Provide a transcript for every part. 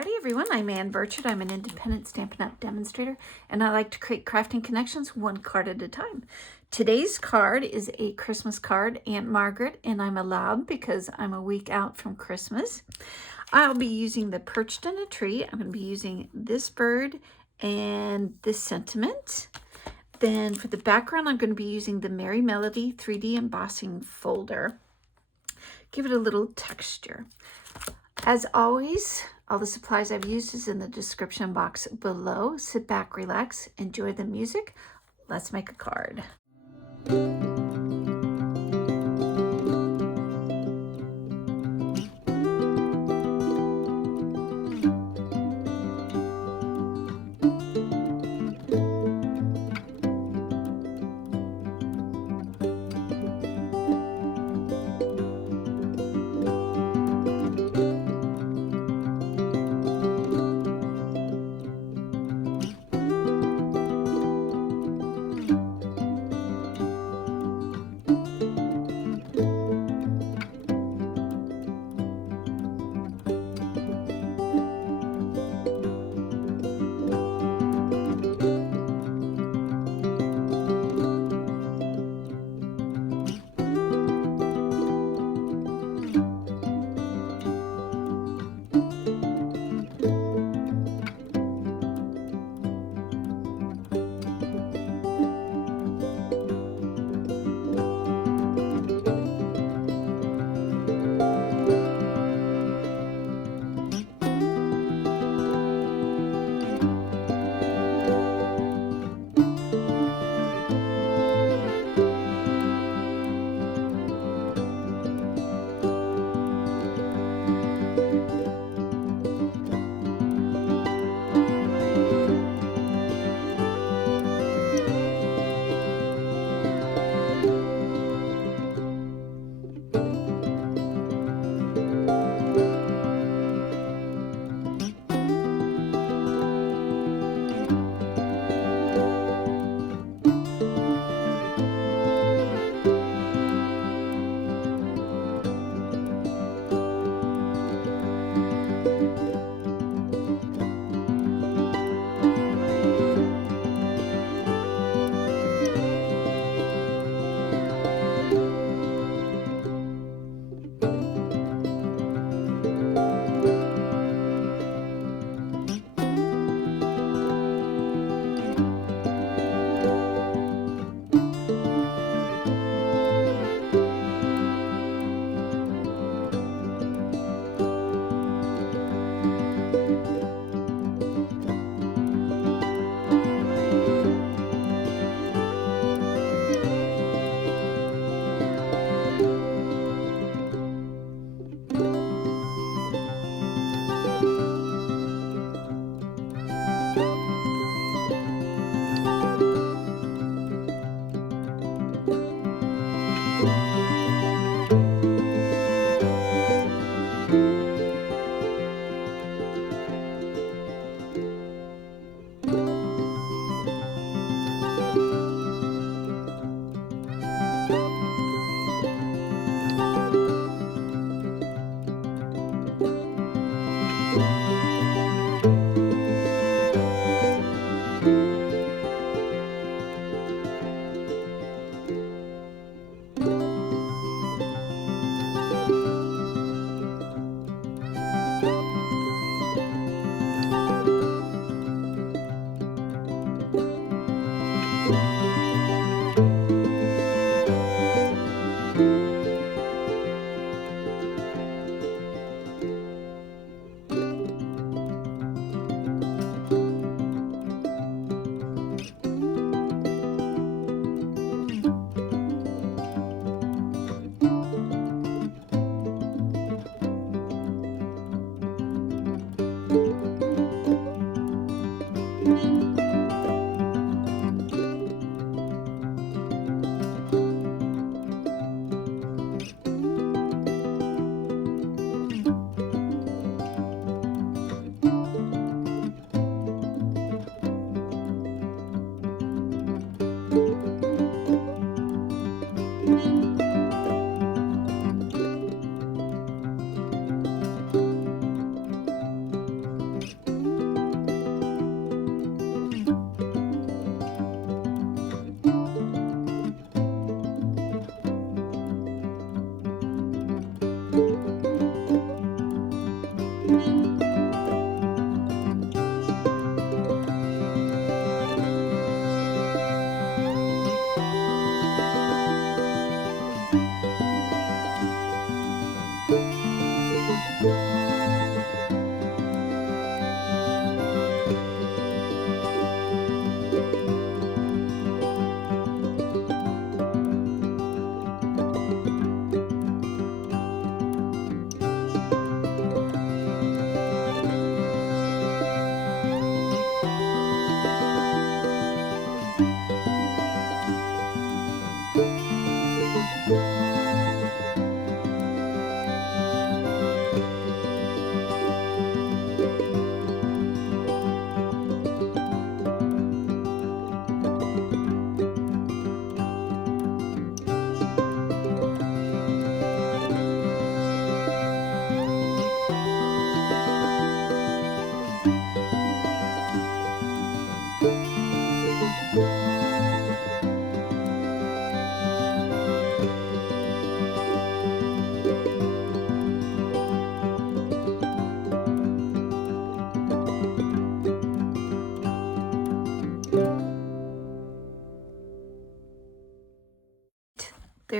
Alrighty everyone, I'm Ann Birchard. I'm an independent Stampin' Up! Demonstrator, and I like to create crafting connections one card at a time. Today's card is a Christmas card, Aunt Margaret, and I'm allowed because I'm a week out from Christmas. I'll be using the Perched in a Tree. I'm going to be using this bird and this sentiment. Then for the background, I'm going to be using the Merry Melody 3D embossing folder. Give it a little texture. As always, all the supplies I've used is in the description box below. Sit back, relax, enjoy the music. Let's make a card.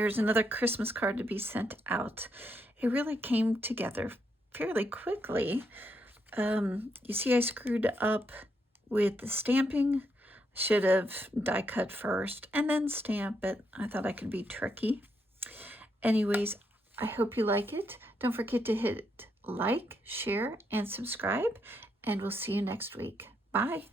there's another Christmas card to be sent out. It really came together fairly quickly. You see I screwed up with the stamping. Should have die cut first and then stamp it. I thought I could be tricky. Anyways, I hope you like it. Don't forget to hit like, share, and subscribe, and we'll see you next week. Bye.